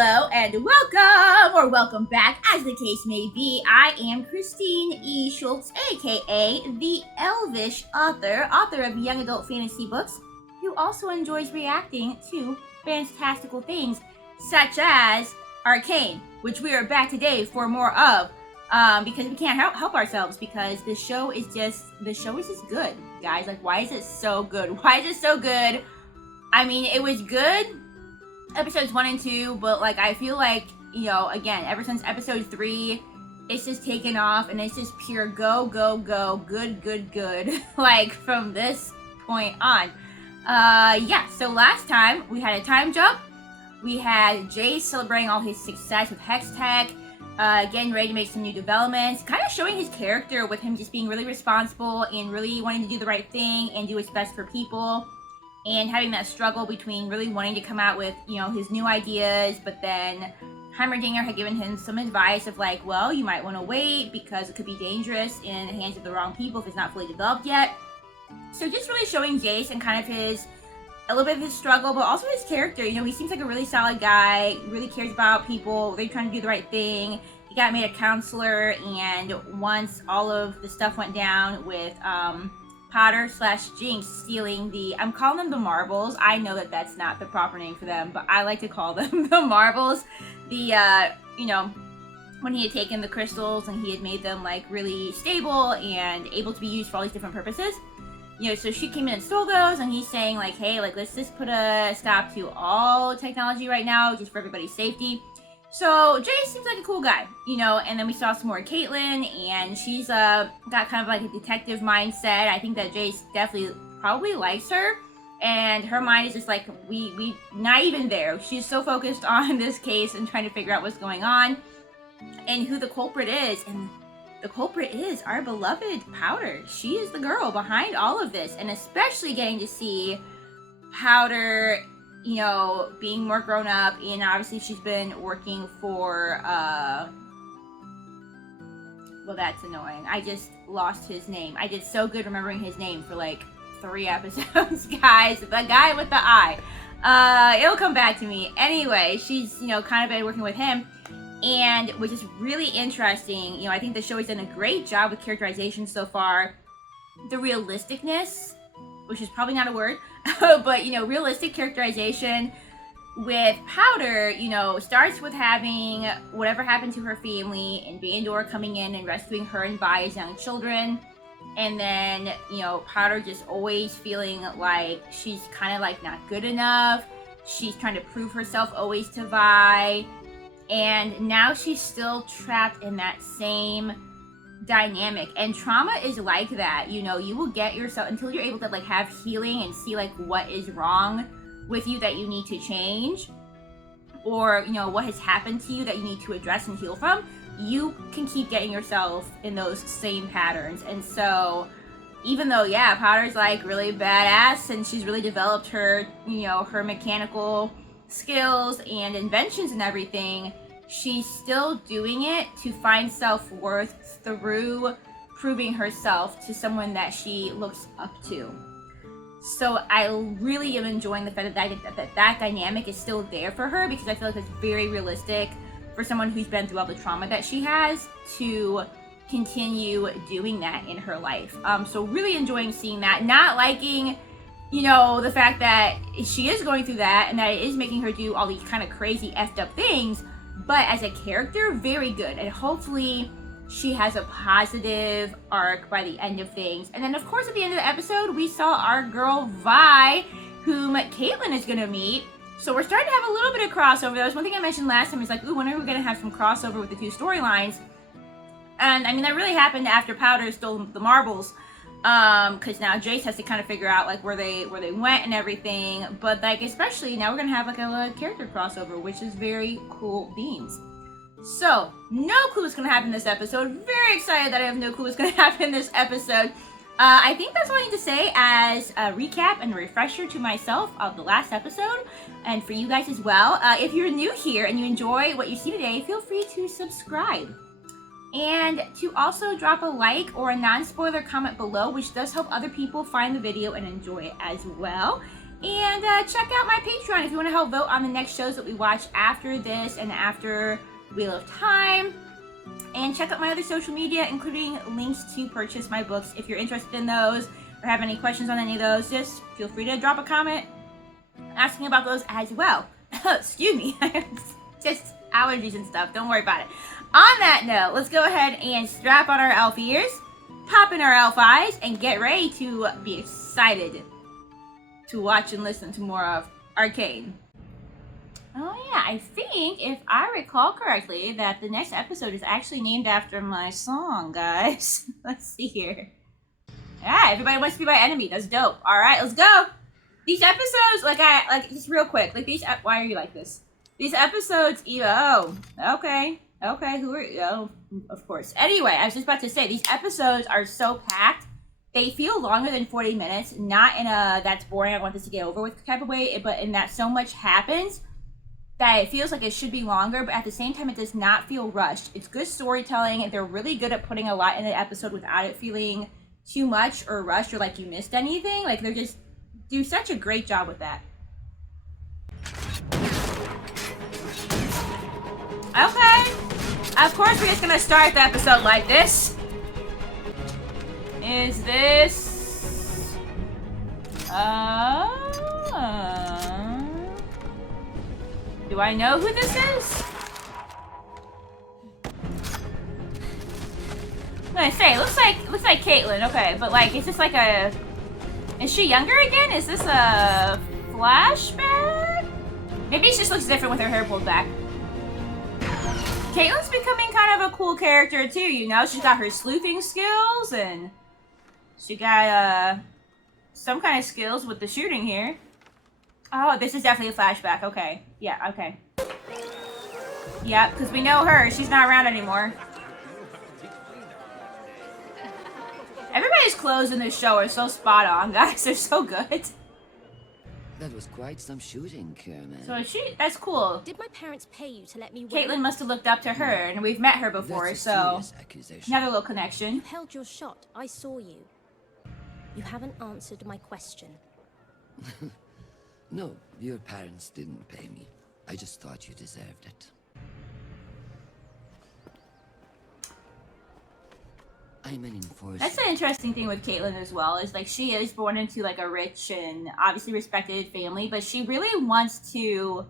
hello, and welcome, or welcome back, as the case may be. I am Christine E. Schulze, aka the Elvish author of young adult fantasy books, who also enjoys reacting to fantastical things such as ARCANE, which we are back today for more of, because we can't help ourselves, because the show is just good, guys. Like, why is it so good? Why is it so good? I mean, it was good episodes 1 and 2, but like I feel like, you know, again, ever since episode 3, it's just taken off and it's just pure go good like from this point on. Yeah, so last time we had a time jump. We had Jace celebrating all his success with Hex Tech, getting ready to make some new developments, kind of showing his character with him just being really responsible and really wanting to do the right thing and do what's best for people. And having that struggle between really wanting to come out with, you know, his new ideas, but then Heimerdinger had given him some advice of like, well, you might want to wait because it could be dangerous in the hands of the wrong people if it's not fully developed yet. So just really showing Jace and kind of a little bit of his struggle, but also his character. You know, he seems like a really solid guy, really cares about people, really trying to do the right thing. He got made a counselor, and once all of the stuff went down with, Potter/Jinx stealing I'm calling them the marbles. I know that that's not the proper name for them, but I like to call them the marbles. You know, when he had taken the crystals and he had made them like really stable and able to be used for all these different purposes. You know, so she came in and stole those, and he's saying like, hey, like let's just put a stop to all technology right now, just for everybody's safety. So Jace seems like a cool guy, you know, and then we saw some more Caitlyn, and she's got kind of like a detective mindset. I think that Jace definitely probably likes her, and her mind is just like, we not even there. She's so focused on this case and trying to figure out what's going on and who the culprit is, and the culprit is our beloved Powder. She is the girl behind all of this, and especially getting to see Powder, you know, being more grown up, and obviously she's been working for, well, that's annoying. I just lost his name. I did so good remembering his name for like 3 episodes, guys. The guy with the eye. It'll come back to me. Anyway, she's, you know, kind of been working with him, and which is really interesting. You know, I think the show has done a great job with characterization so far. The realisticness, which is probably not a word, but, you know, realistic characterization with Powder, you know, starts with having whatever happened to her family and Bandor coming in and rescuing her and Vi as young children. And then, you know, Powder just always feeling like she's kind of like not good enough. She's trying to prove herself always to Vi. And now she's still trapped in that same dynamic, and trauma is like that. You know, you will get yourself until you're able to like have healing and see like what is wrong with you that you need to change, or, you know, what has happened to you that you need to address and heal from. You can keep getting yourself in those same patterns. And so even though, yeah, Powder's like really badass and she's really developed her, you know, her mechanical skills and inventions and everything, she's still doing it to find self-worth through proving herself to someone that she looks up to. So I really am enjoying the fact that dynamic is still there for her, because I feel like it's very realistic for someone who's been through all the trauma that she has to continue doing that in her life. So really enjoying seeing that. Not liking, you know, the fact that she is going through that and that it is making her do all these kind of crazy effed up things. But as a character, very good. And hopefully she has a positive arc by the end of things. And then, of course, at the end of the episode, we saw our girl Vi, whom Caitlyn is going to meet. So we're starting to have a little bit of crossover. That was one thing I mentioned last time. Is like, ooh, when are we going to have some crossover with the 2 storylines? And, I mean, that really happened after Powder stole the marbles. Because now Jace has to kind of figure out like where they went and everything, but like especially now we're gonna have like a character crossover, which is very cool beans. So no clue what's gonna happen this episode. Very excited that I have no clue what's gonna happen this episode. I think that's all I need to say as a recap and a refresher to myself of the last episode, and for you guys as well. If you're new here and you enjoy what you see today, feel free to subscribe. And to also drop a like or a non-spoiler comment below, which does help other people find the video and enjoy it as well. And check out my Patreon if you want to help vote on the next shows that we watch after this and after Wheel of Time. And check out my other social media, including links to purchase my books if you're interested in those or have any questions on any of those. Just feel free to drop a comment asking about those as well. Excuse me. Just allergies and stuff. Don't worry about it. On that note, let's go ahead and strap on our elf ears, pop in our elf eyes, and get ready to be excited to watch and listen to more of Arcane. Oh yeah, I think if I recall correctly that the next episode is actually named after my song, guys. Let's see here. Yeah, everybody wants to be my enemy. That's dope. All right, let's go. These episodes, just real quick, why are you like this? These episodes, oh, okay, who are you? Oh, of course. Anyway, I was just about to say, these episodes are so packed. They feel longer than 40 minutes, not in a that's boring, I want this to get over with type of way, but in that so much happens that it feels like it should be longer, but at the same time, it does not feel rushed. It's good storytelling, and they're really good at putting a lot in an episode without it feeling too much or rushed or like you missed anything. Like, they're just do such a great job with that. Okay. Of course, we're just gonna start the episode like this. Is this... do I know who this is? I say, it looks like Caitlyn, okay, but like, is this like a... Is she younger again? Is this a flashback? Maybe she just looks different with her hair pulled back. Caitlyn's becoming kind of a cool character too, you know? She's got her sleuthing skills, and she got some kind of skills with the shooting here. Oh, this is definitely a flashback. Okay. Yeah, okay. Yeah, because we know her. She's not around anymore. Everybody's clothes in this show are so spot on, guys. They're so good. That was quite some shooting, Carmen. So that's cool. Did my parents pay you to let me win? Caitlyn must have looked up to her, and we've met her before, so another little connection. You held your shot. I saw you. You haven't answered my question. No, your parents didn't pay me. I just thought you deserved it. I'm an enforcer. That's the interesting thing with Caitlyn as well, is like she is born into like a rich and obviously respected family, but she really wants to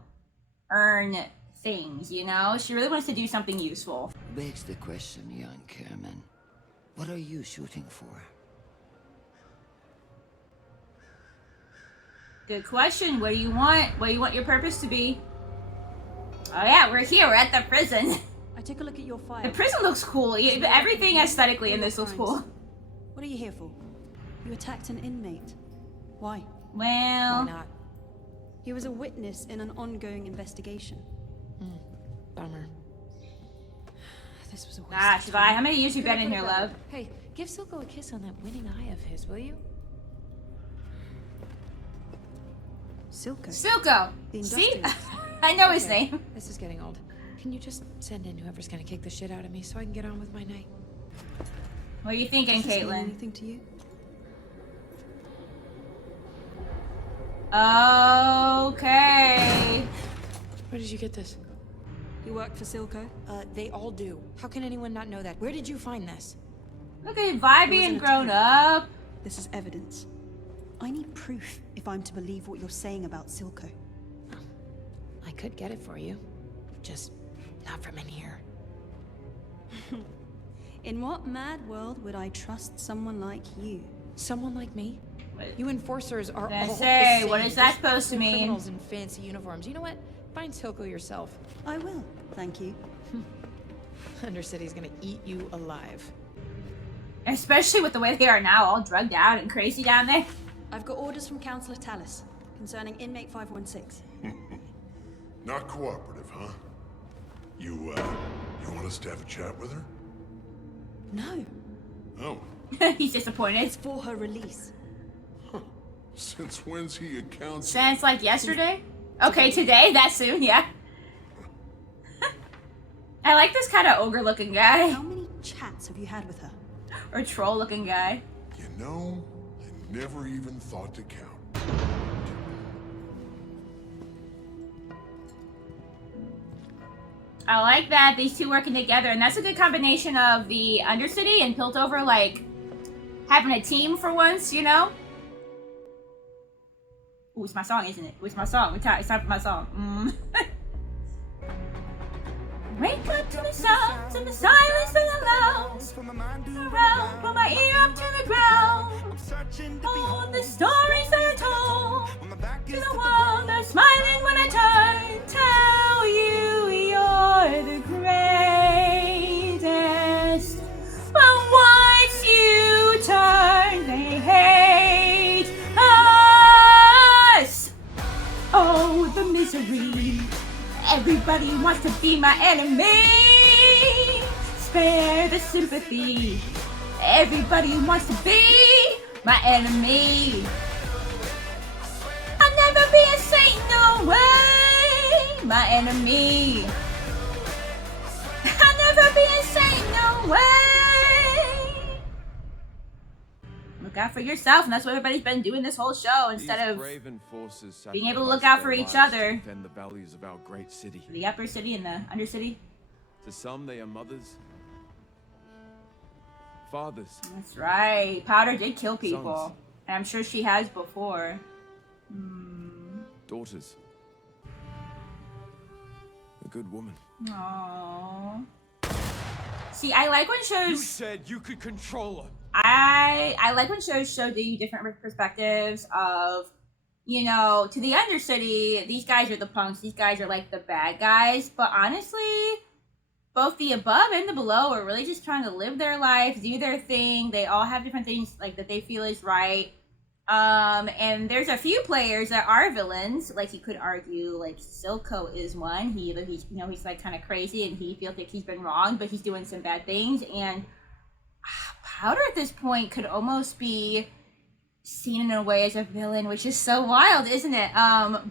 earn things, you know? She really wants to do something useful. Begs the question, young Carmen. What are you shooting for? Good question. What do you want? What do you want your purpose to be? Oh yeah, we're here. We're at the prison. I took a look at your file. The prison looks cool. Everything aesthetically in this looks cool. What are you here for? You attacked an inmate. Why? Well... Why not? He was a witness in an ongoing investigation. Bummer. This was a waste Gosh, of Vi, time. how many years you been in here, love? Hey, give Silco a kiss on that winning eye of his, will you? Silco. Silco! The See? industrialist. I know his name. This is getting old. Can you just send in whoever's gonna kick the shit out of me so I can get on with my night? What are you thinking, Does this mean Caitlyn? anything to you? Okay. Where did you get this? You work for Silco? They all do. How can anyone not know that? Where did you find this? Okay, Vi being grown up. This is evidence. I need proof if I'm to believe what you're saying about Silco. I could get it for you. Just not from in here. In what mad world would I trust someone like you? Someone like me? What? You enforcers are I all say, the same. what is that supposed to Just mean? Criminals in fancy uniforms. You know what? Find Silco yourself. I will, thank you. Undercity's gonna eat you alive. Especially with the way they are now, all drugged out and crazy down there. I've got orders from Councillor Tallis concerning inmate 516. Not cooperative, huh? You want us to have a chat with her? No, Oh, He's disappointed. it's for her release. since when's he a counselor? Since like yesterday? Okay, today? That soon, yeah. I like this kind of ogre looking guy. How many chats have you had with her? Or troll looking guy. You know, I never even thought to count. I like that, these two working together, and that's a good combination of the Undercity and Piltover, like, having a team for once, you know? Ooh, it's my song, isn't it? Ooh, it's my song. It's time for my song. Wake up to the sounds and the silence and the louds. Around, put my ear up to the ground. All the stories that are told. To the one that's smiling when I turn. Tell you you're the greatest. But once you turn, they hate us. Oh, the misery. Everybody wants to be my enemy. Spare the sympathy. Everybody wants to be my enemy. I'll never be a saint, no way. My enemy. I'll never be a saint, no way. Look out for yourself, and that's what everybody's been doing this whole show instead of being able to look out for each other. Defend the values of our great city. The upper city and the undercity. To some, they are mothers, fathers. That's right. Powder did kill people, Sons. and I'm sure she has before. Daughters. A good woman. Aww. See, I like when You shows. said you could control her. I like when shows show you different perspectives of, you know, to the Undercity, these guys are the punks, these guys are like the bad guys, but honestly, both the above and the below are really just trying to live their life, do their thing. They all have different things like that they feel is right. And there's a few players that are villains, like you could argue like Silco is one. He's like kind of crazy and he feels like he's been wrong, but he's doing some bad things, and Powder at this point could almost be seen in a way as a villain, which is so wild, isn't it?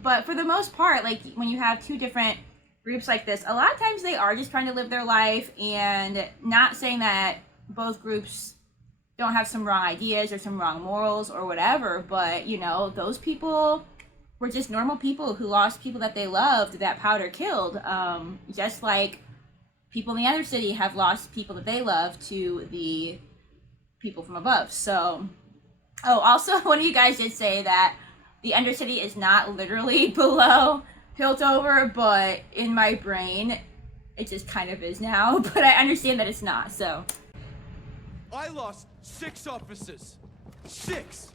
But for the most part, like when you have two different groups like this, a lot of times they are just trying to live their life, and not saying that both groups don't have some wrong ideas or some wrong morals or whatever, but you know, those people were just normal people who lost people that they loved that Powder killed. Just like people in the Undercity have lost people that they love to the people from above. So, oh, also one of you guys did say that the Undercity is not literally below Piltover, but in my brain it just kind of is now, but I understand that it's not. So I lost 6 officers. 6.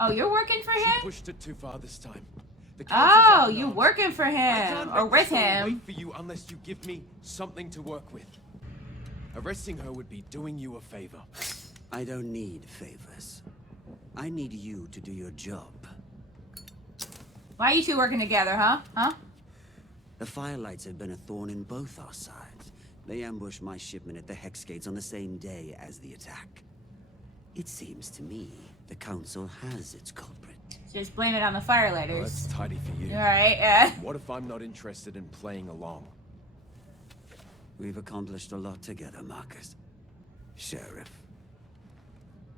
oh, you're working for She him? pushed it too far this time. The council's Oh, up in you arms. working for I him can't or make with this girl him? wait for you unless you give me something to work with. Arresting her would be doing you a favor. I don't need favors. I need you to do your job. Why are you two working together, huh? Huh? The Firelights have been a thorn in both our sides. They ambushed my shipment at the Hex Gates on the same day as the attack. It seems to me the Council has its culprit. Just blame it on the Well, Firelighters. that's tidy for you. Alright, yeah. What if I'm not interested in playing along? We've accomplished a lot together, Marcus. Sheriff.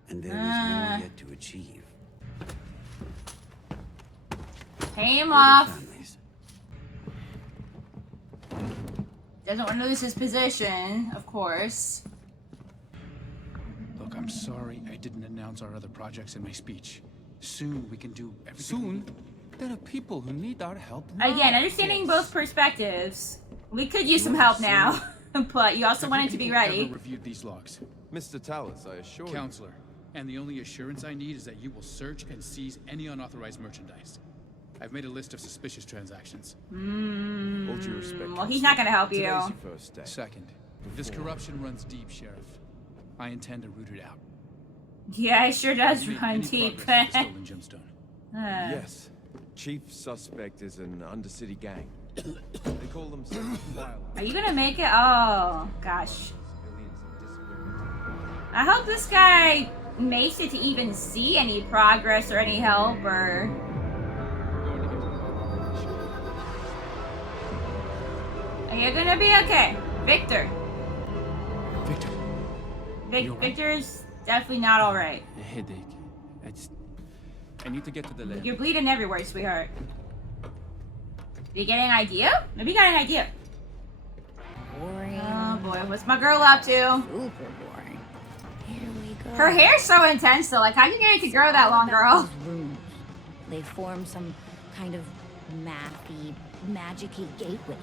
And there is more yet to achieve. Pay him For their off. families. Doesn't want to lose his position, of course. Look, I'm sorry I didn't announce our other projects in my speech. Soon we can do everything. Soon? There are people who need our help now. Again, understanding both perspectives, we could use some help now, but you also Have wanted you to be people ready. ever reviewed these logs? Mr. Towers, I assure you. Counselor, and the only assurance I need is that you will search and seize any unauthorized merchandise. I've made a list of suspicious transactions. All due respect, Well, he's not going to help you. today's your first day. Second, this corruption runs deep, Sheriff. I intend to root it out. Yeah, it sure does Have you made run any deep. progress with the stolen gemstone? Yes. Chief suspect is an Undercity gang. They call themselves Wild. Are you going to make it? Oh, gosh. I hope this guy makes it to even see any progress or any help, or... Are you gonna be okay? Victor. Victor. You all right? Victor's definitely not alright. A headache. I need to get to the lab. You're bleeding everywhere, sweetheart. Did you get an idea? Maybe you got an idea. boy, what's my girl up to? Super boring. Here we go. Her hair's so intense though. Like, how you get it to grow that long, girl? Rooms. They form some kind of mathy, magic-y gateway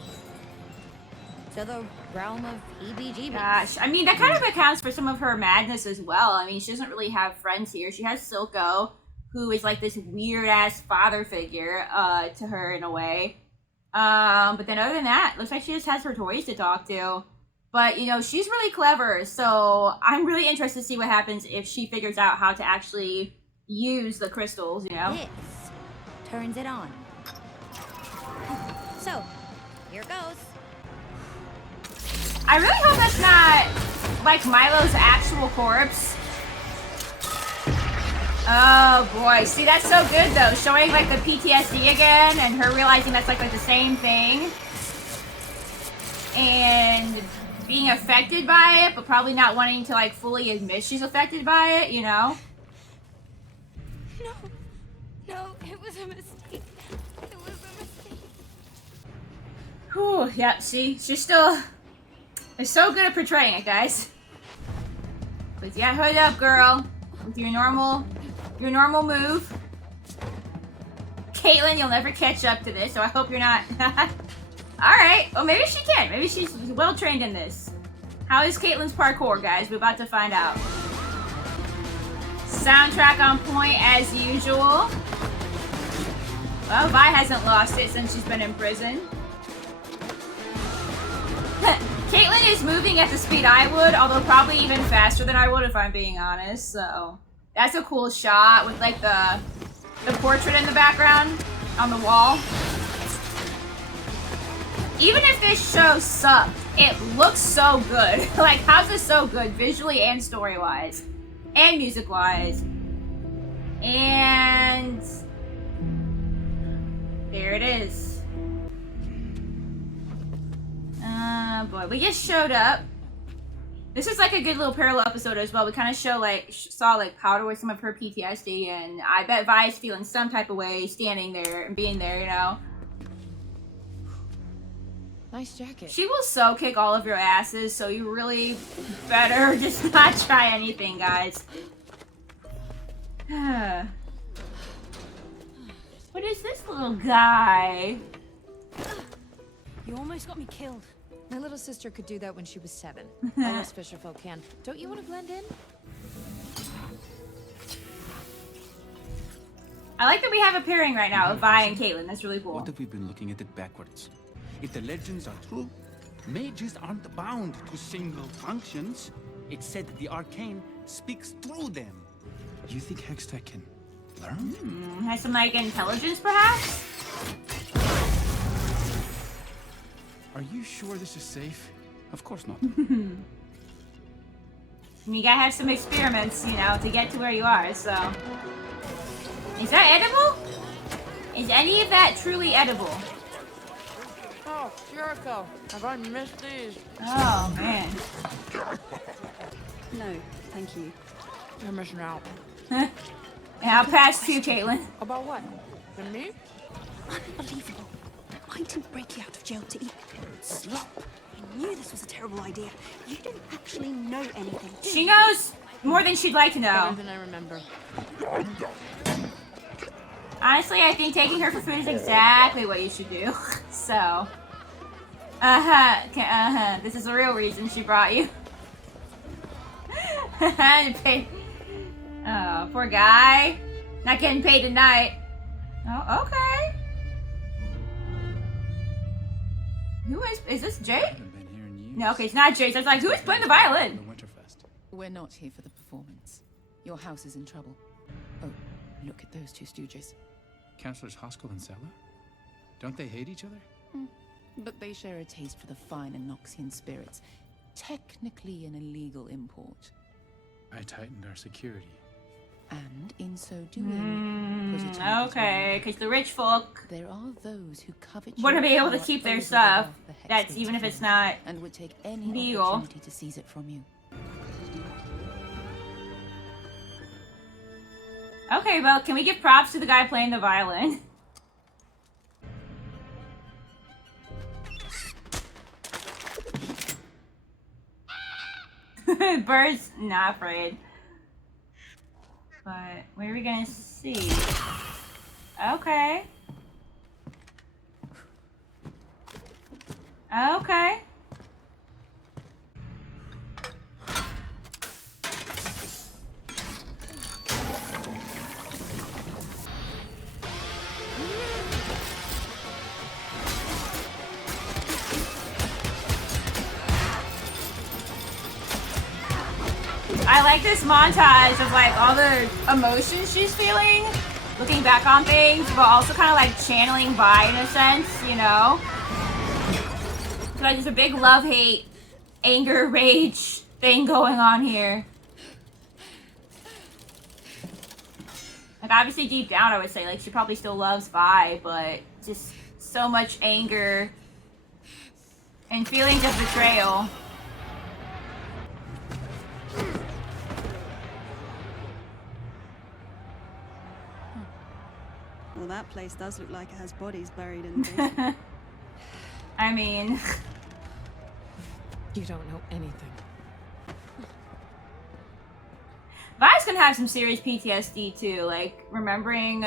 to the realm of EBGB. Gosh, I mean, that kind of accounts for some of her madness as well. I mean, she doesn't really have friends here. She has Silco, who is like this weird-ass father figure to her in a way. But then other than that, looks like she just has her toys to talk to. But, you know, she's really clever, so I'm really interested to see what happens if she figures out how to actually use the crystals, you know? This turns it on. So, here goes. I really hope that's not, like, Milo's actual corpse. Oh, boy. See, that's so good, though. Showing, like, the PTSD again, and her realizing that's, like the same thing. And being affected by it, but probably not wanting to, like, fully admit she's affected by it, you know? No, it was a mistake. It was a mistake. Whew, yeah, see, she's still... is so good at portraying it, guys. But yeah, hood up, girl. With your normal move. Caitlyn, you'll never catch up to this, so I hope you're not... Alright, well maybe she can. Maybe she's well trained in this. How is Caitlyn's parkour, guys? We're about to find out. Soundtrack on point as usual. Well, Vi hasn't lost it since she's been in prison. Caitlyn is moving at the speed I would, although probably even faster than I would if I'm being honest, so... That's a cool shot with, like, the portrait in the background on the wall. Even if this show sucked, it looks so good. Like, how's this so good, visually and story-wise? And music-wise. And... there it is. Boy, we just showed up. This is like a good little parallel episode as well. We kind of saw like Powder with some of her PTSD, and I bet Vi's feeling some type of way standing there and being there, you know. Nice jacket. She will so kick all of your asses, so you really better just not try anything, guys. What is this little guy? You almost got me killed. My little sister could do that when she was 7. All us fisherfolk can. Don't you want to blend in? I like that we have a pairing right now of Vi and Caitlyn. That's really cool. What if we've been looking at it backwards? If the legends are true, mages aren't bound to single functions. It's said that the arcane speaks through them. You think Hextech can learn? Has some, like, intelligence, perhaps? Are you sure this is safe? Of course not. You gotta have some experiments, you know, to get to where you are, so... Is that edible? Is any of that truly edible? Oh, Jericho, have I missed these? Oh, man. No, thank you. You're missing out. Yeah, I'll pass to you, Caitlyn. About what? The meat? Unbelievable. I didn't break you out of jail to eat slop. I knew this was a terrible idea. You didn't actually know anything, did She you? knows more than she'd like to know. Better than I remember. Honestly, I think taking her for food is exactly what you should do. So... This is the real reason she brought you. Oh, poor guy. Not getting paid tonight. Oh, okay. Who is this Jake? Haven't been here in years. No, okay, it's not Jake. I was like, who is playing the violin? Winterfest. We're not here for the performance. Your house is in trouble. Oh, look at those two stooges. Councillors Hoskell and Sella? Don't they hate each other? But they share a taste for the fine Noxian spirits. Technically an illegal import. I tightened our security. And in so doing, put it on Okay, because the rich folk there are those who covet want to be able to power keep their over the stuff. wealth the Hex That's Gates even if it's hold, not and would take any legal. opportunity to seize it from you. Okay, well, can we give props to the guy playing the violin? Bird's not afraid. But where are we gonna see? Okay. Okay. I like this montage of like all the emotions she's feeling, looking back on things, but also kind of like channeling Vi in a sense, you know? So like there's a big love-hate, anger, rage thing going on here. Like obviously deep down I would say like she probably still loves Vi, but just so much anger and feelings of betrayal. Well, that place does look like it has bodies buried in the basement. I mean... You don't know anything. Vi's gonna have some serious PTSD too, like remembering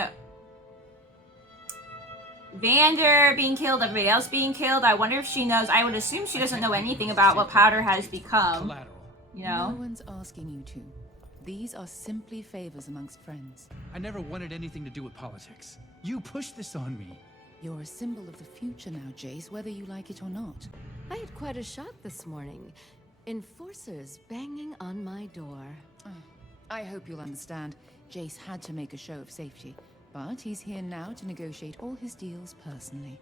Vander being killed, everybody else being killed. I wonder if she knows. I would assume she doesn't know anything about what Powder has become. Collateral. You know? No one's asking you to. These are simply favors amongst friends. I never wanted anything to do with politics. You pushed this on me. You're a symbol of the future now, Jace, whether you like it or not. I had quite a shock this morning. Enforcers banging on my door. I hope you'll understand. Jace had to make a show of safety, but he's here now to negotiate all his deals personally.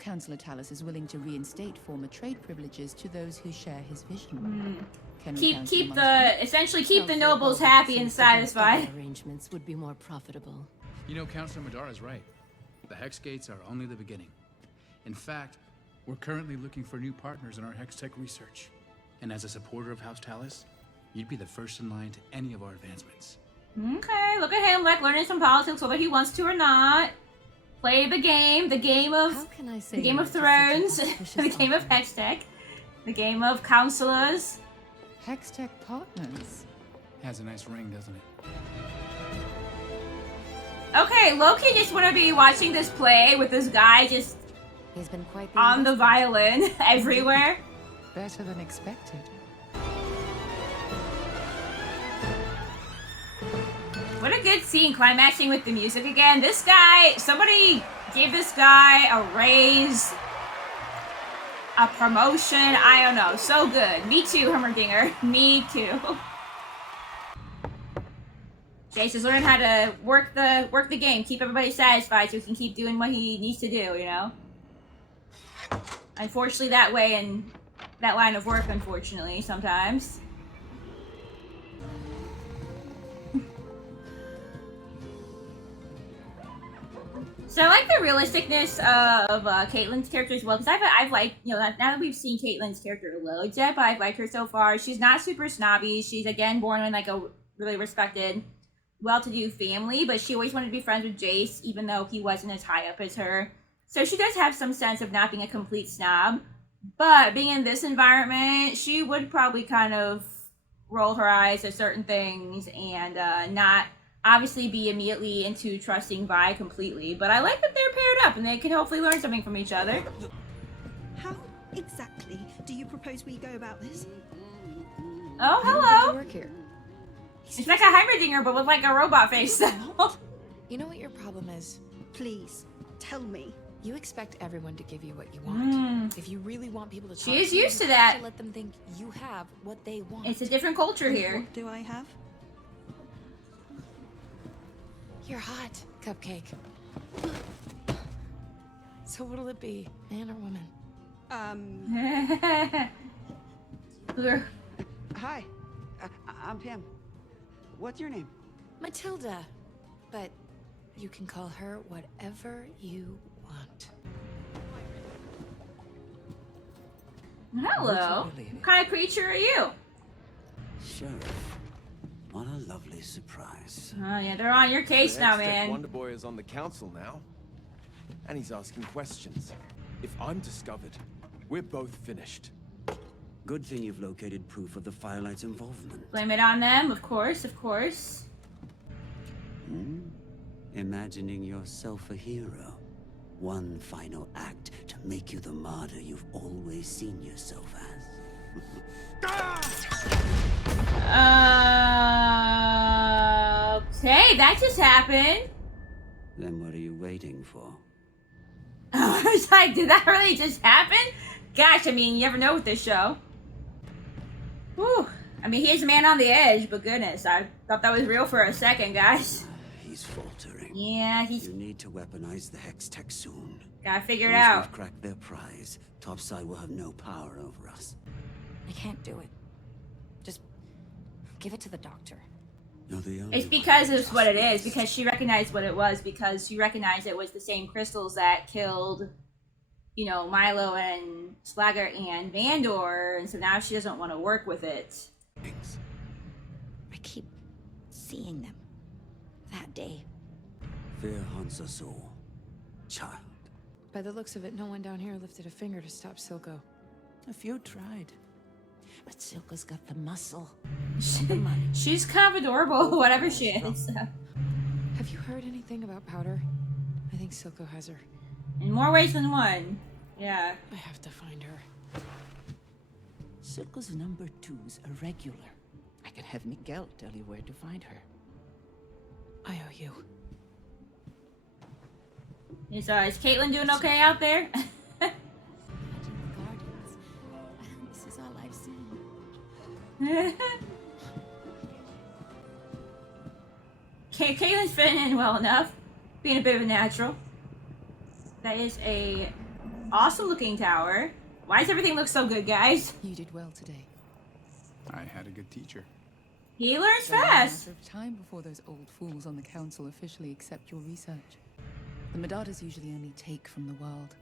Councillor Tallis is willing to reinstate former trade privileges to those who share his vision. Keep the nobles happy and satisfied. Arrangements would be more profitable. You know, Councillor Madara's right. The Hex Gates are only the beginning. In fact, we're currently looking for new partners in our Hex Tech research. And as a supporter of House Tallis, you'd be the first in line to any of our advancements. Okay, look at him like learning some politics, whether he wants to or not. Play the game of Thrones, the game of Hex Tech, the game of counselors. Hex Tech partners. Has a nice ring, doesn't it? Okay, Loki just want to be watching this play with this guy just He's been quite on the violin everywhere. Better than expected. What a good scene, climaxing with the music again. This guy, somebody gave this guy a raise, a promotion, I don't know. So good. Me too, Hummerdinger. Me too. Jace is learning how to work the game, keep everybody satisfied so he can keep doing what he needs to do, you know? Unfortunately, that way in that line of work, unfortunately, sometimes. So I like the realisticness of Caitlyn's character as well, because I've liked, you know, now that we've seen Caitlyn's character loads yet, but I've liked her so far. She's not super snobby. She's, again, born in, like, a really respected, well-to-do family, but she always wanted to be friends with Jace, even though he wasn't as high up as her. So she does have some sense of not being a complete snob, but being in this environment, she would probably kind of roll her eyes at certain things and not obviously be immediately into trusting Vi completely. But I like that they're paired up and they can hopefully learn something from each other. How exactly do you propose we go about this? Oh, hello! Work here. It's like a Heimerdinger, but with like a robot face. You know what your problem is? Please, tell me. You expect everyone to give you what you want. If you really want people to talk She is to you, used to you have that. let them think you have what they want. It's a different culture here. What do I have? You're hot, Cupcake. So what'll it be, man or woman? Hi, I'm Pam. What's your name? Matilda. But you can call her whatever you want. Hello. What kind of creature are you? Sheriff. What a lovely surprise. Oh yeah, they're on your case now, man. Wonder Boy is on the council now. And he's asking questions. If I'm discovered, we're both finished. Good thing you've located proof of the Firelight's involvement. Blame it on them, of course, of course. Imagining yourself a hero. One final act to make you the martyr you've always seen yourself as. Okay, that just happened. Then what are you waiting for? I was like, did that really just happen? Gosh, I mean, you never know with this show. Whew. I mean, he is a man on the edge, but goodness, I thought that was real for a second, guys. He's faltering. Yeah, he's... You need to weaponize the Hex Tech soon. Gotta figure it Once out. we've cracked their prize, Topside will have no power over us. I can't do it. Just give it to the doctor. You're the only It's because it's what it is, because she recognized what it was, because she recognized it was the same crystals that killed, you know, Milo and Slagger and Vandor, and so now she doesn't want to work with it. Thanks. I keep seeing them. That day. Fear haunts us all, child. By the looks of it, no one down here lifted a finger to stop Silco. A few tried. But Silco's got the muscle. And the money. She's kind of adorable, whatever she is. So. Have you heard anything about Powder? I think Silco has her. In more ways than one. Yeah. I have to find her. Silco's number 2's irregular. I can have Miguel tell you where to find her. I owe you. Is Caitlyn doing okay out there? Imagine the Guardians. This is all I've seen. Caitlyn's fitting in well enough, being a bit of a natural. That is a awesome looking tower. Why does everything look so good, guys? You did well today. I had a good teacher. He learns It's only a fast. matter of time before those old fools on the council officially accept your research. The Medardas usually only take from the world.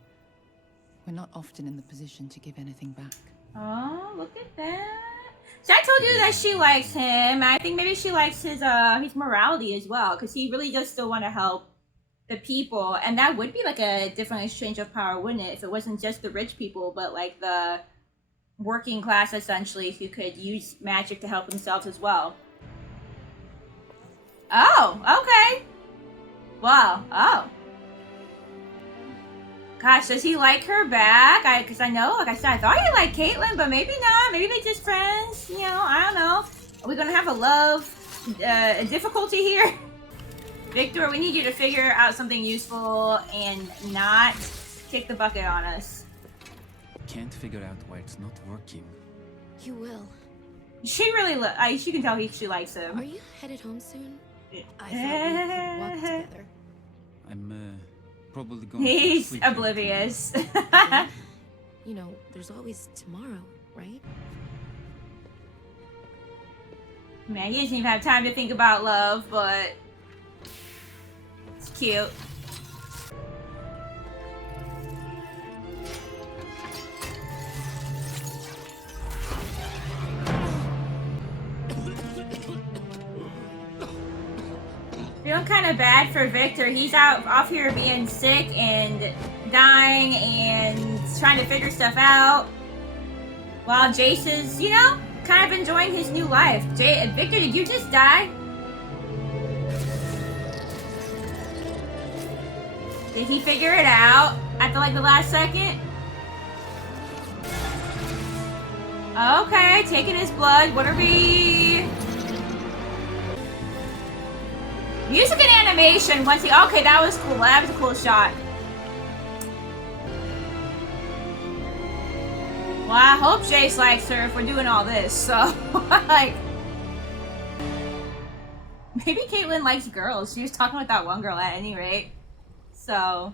We're not often in the position to give anything back. Oh, look at that. So I told you that she likes him. I think maybe she likes his morality as well, because he really does still want to help the people. And that would be like a different exchange of power, wouldn't it? If it wasn't just the rich people, but like the working class, essentially, who could use magic to help themselves as well. Oh, okay. Wow. Oh. Gosh, does he like her back? Because I know, like I said, I thought he liked Caitlyn, but maybe not. Maybe they're just friends. You know, I don't know. Are we going to have a love difficulty here? Victor, we need you to figure out something useful and not kick the bucket on us. Can't figure out why it's not working. You will. She really, she can tell she likes him. Are you headed home soon? I thought we could walk together. I'm probably going to He's sleep oblivious. You know, there's always tomorrow, right? Man, he doesn't even have time to think about love, but it's cute. Feeling kind of bad for Victor. He's off here being sick and dying and trying to figure stuff out, while Jace is, you know, kind of enjoying his new life. Victor, did you just die? Did he figure it out at like the last second? Okay, taking his blood. What are we? Music and animation. Once he, okay, that was cool. That was a cool shot. Well, I hope Jace likes her if we're doing all this. So, like, maybe Caitlyn likes girls. She was talking with that one girl at any rate. So,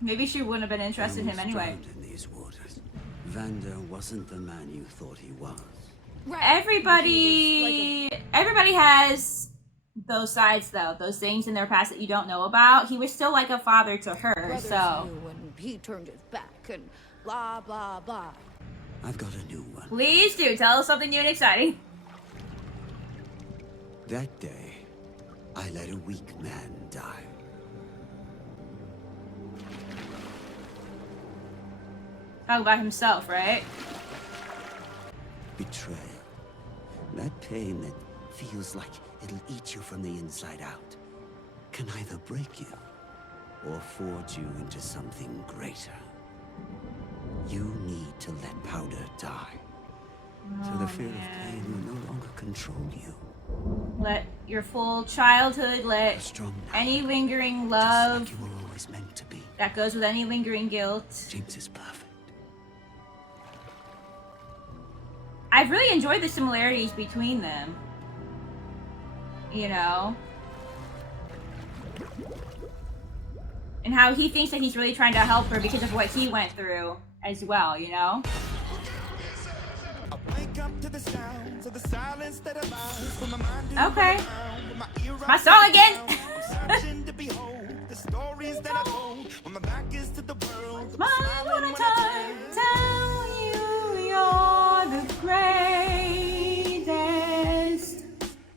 maybe she wouldn't have been interested in him anyway. In these waters. Vander wasn't the man you thought he was. Right. Everybody has those sides, though. Those things in their past that you don't know about. He was still like a father to her, Brothers so. knew when he turned his back and blah, blah, blah. I've got a new one. Please do. Tell us something new and exciting. That day, I let a weak man die. Talk about himself, right? betrayal. That pain that feels like it'll eat you from the inside out can either break you or forge you into something greater. You need to let powder die, so the fear of pain will no longer control you. Let your full childhood, let any lingering love just like you were always meant to be. That goes with any lingering guilt. James is perfect. I've really enjoyed the similarities between them. You know? And how he thinks that he's really trying to help her because of what he went through as well, you know? Okay. My song again! Smile when I tell you you're the greatest.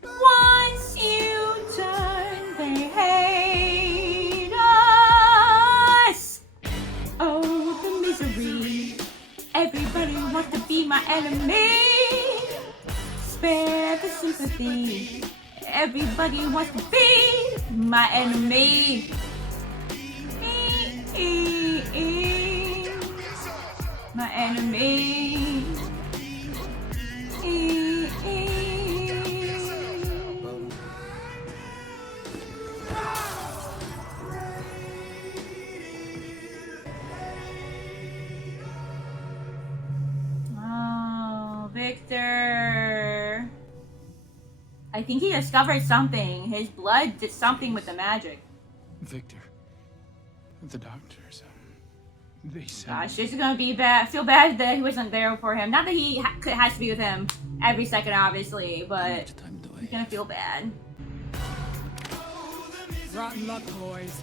Once you turn, they hate us. Oh, the misery. Everybody wants to be my enemy. Spare the sympathy. Everybody wants to be my enemy. My enemy. Oh, Victor. I think he discovered something. His blood did something with the magic. Victor, the doctors, they said... Gosh, this is gonna be bad. I feel bad that he wasn't there for him. Not that he has to be with him every second, obviously, but he's gonna feel bad. Rotten luck, boys.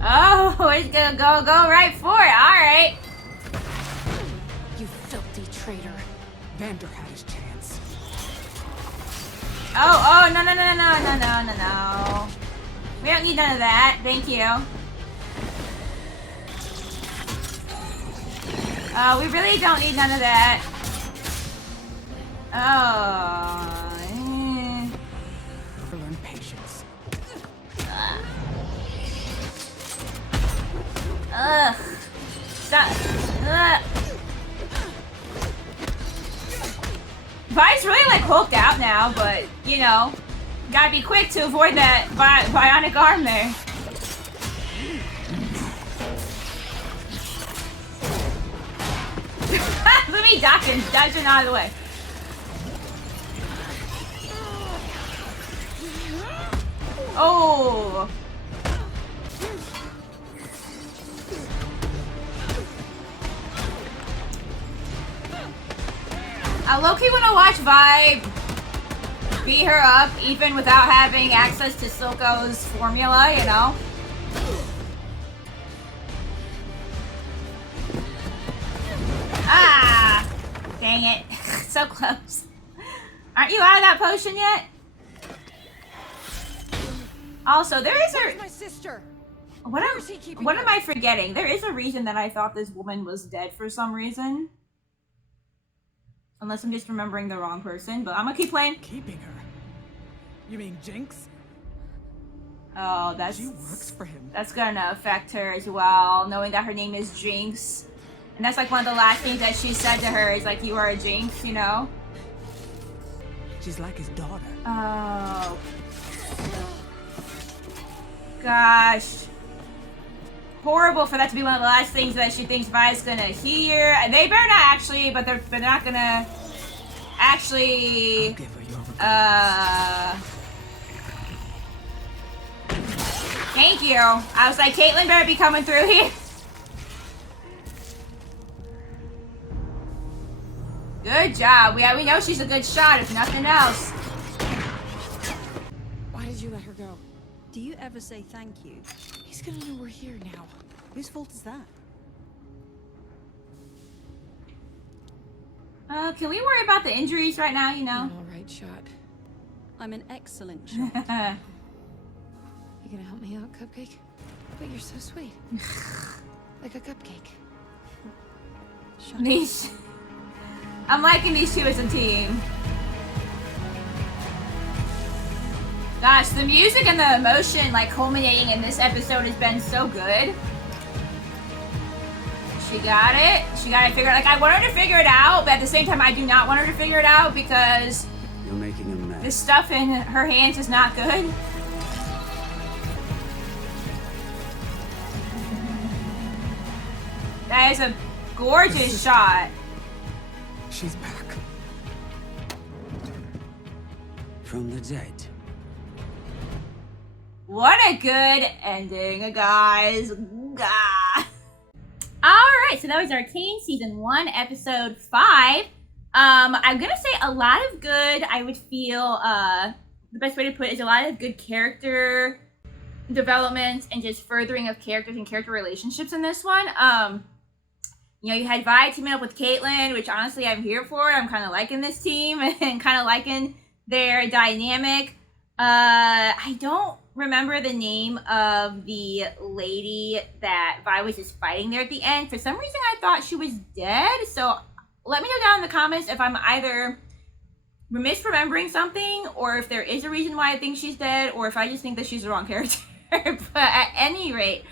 Oh, it's gonna go right for it. All right. You filthy traitor. Vander had his chance. Oh, no. We don't need none of that. Thank you. We really don't need none of that. Oh. Never learn patience. Ugh. Stop. Ugh. Vi's really like hulked out now, but you know, gotta be quick to avoid that bionic arm there. Let me dodge him out of the way. Oh. I low-key want to watch Vi beat her up even without having access to Silco's formula, you know? Ah! Dang it. So close. Aren't you out of that potion yet? Also, there is a... my sister? What am I forgetting? There is a reason that I thought this woman was dead for some reason. Unless I'm just remembering the wrong person, but I'm gonna keep playing. Keeping her? You mean Jinx? Oh, She works for him. That's gonna affect her as well, knowing that her name is Jinx. And that's like one of the last things that she said to her is like, you are a Jinx, you know? She's like his daughter. Oh. Gosh. Horrible for that to be one of the last things that she thinks Vi's gonna hear. They better not actually, but they're not gonna actually. Thank you. I was like, Caitlyn better be coming through here. Good job. We know she's a good shot, if nothing else. Why did you let her go? Do you ever say thank you? He's gonna know we're here now. Whose fault is that? Can we worry about the injuries right now, you know? All right, shot. I'm an excellent shot. You gonna help me out, Cupcake? But you're so sweet. Like a cupcake. These... I'm liking these two as a team. Gosh, the music and the emotion, like, culminating in this episode has been so good. She got it. She got it figured out. Like, I want her to figure it out, but at the same time, I do not want her to figure it out because You're making a mess. the stuff in her hands is not good. That is a gorgeous shot. She's back. From the dead. What a good ending, guys. Gah. Alright, so that was Arcane Season 1, Episode 5. I'm gonna say a lot of good. I would feel, the best way to put it is a lot of good character development and just furthering of characters and character relationships in this one. You know, you had Vi teaming up with Caitlyn, which honestly I'm here for. I'm kind of liking this team and kind of liking their dynamic. I don't remember the name of the lady that Vi was just fighting there at the end. For some reason, I thought she was dead. So let me know down in the comments if I'm either misremembering something or if there is a reason why I think she's dead or if I just think that she's the wrong character. But at any rate,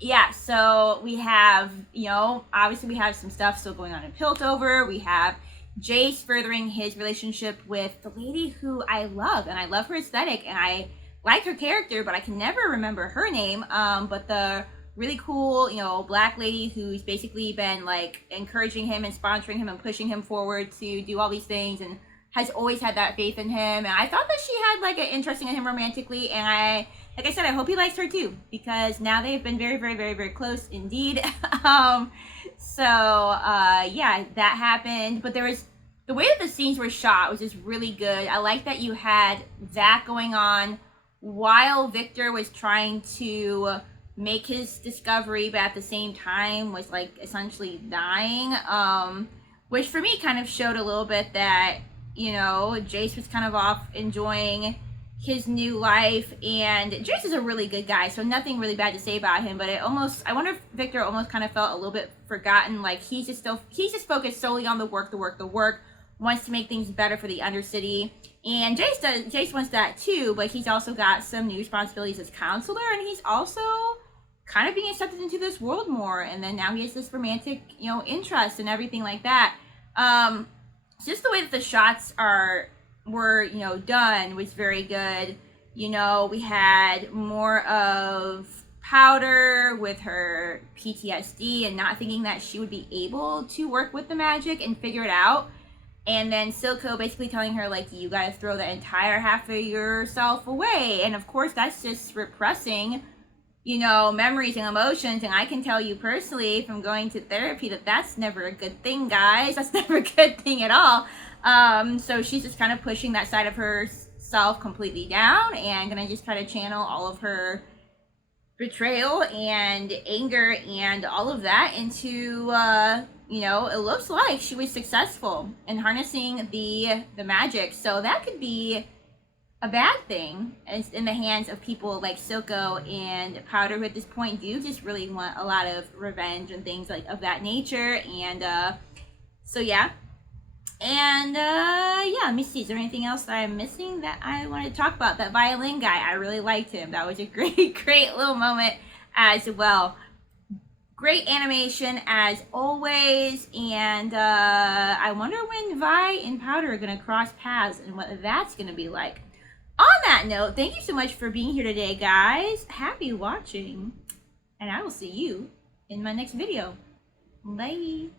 yeah, so we have, you know, obviously we have some stuff still going on in Piltover. We have Jace furthering his relationship with the lady who I love, and I love her aesthetic, and I like her character, but I can never remember her name. But the really cool, you know, black lady who's basically been, like, encouraging him and sponsoring him and pushing him forward to do all these things and has always had that faith in him. And I thought that she had, like, an interest in him romantically, and like I said, I hope he likes her too, because now they've been very, very, very, very close indeed. Yeah, that happened. But there was, the way that the scenes were shot was just really good. I like that you had that going on while Victor was trying to make his discovery, but at the same time was, like, essentially dying. Which for me kind of showed a little bit that, you know, Jace was kind of off enjoying his new life, and Jace is a really good guy, so nothing really bad to say about him, but I wonder if Victor almost kind of felt a little bit forgotten, like he's just focused solely on the work, wants to make things better for the Undercity, and Jace wants that too, but he's also got some new responsibilities as counselor, and he's also kind of being accepted into this world more, and then now he has this romantic, you know, interest and everything like that. Just the way that the shots were, you know, done was very good. You know, we had more of Powder with her PTSD and not thinking that she would be able to work with the magic and figure it out. And then Silco basically telling her, like, you gotta throw the entire half of yourself away. And of course, that's just repressing, you know, memories and emotions. And I can tell you personally from going to therapy that that's never a good thing, guys. That's never a good thing at all. So she's just kind of pushing that side of herself completely down and gonna just try to channel all of her betrayal and anger and all of that into, you know, it looks like she was successful in harnessing the magic. So that could be a bad thing in the hands of people like Silco and Powder, who at this point do just really want a lot of revenge and things like of that nature. And so yeah. And yeah, let me see, is there anything else that I'm missing that I want to talk about? That violin guy, I really liked him. That was a great little moment as well. Great animation as always, and I wonder when Vi and Powder are gonna cross paths and what that's gonna be like. On that note, thank you so much for being here today, guys. Happy watching, and I will see you in my next video. Bye.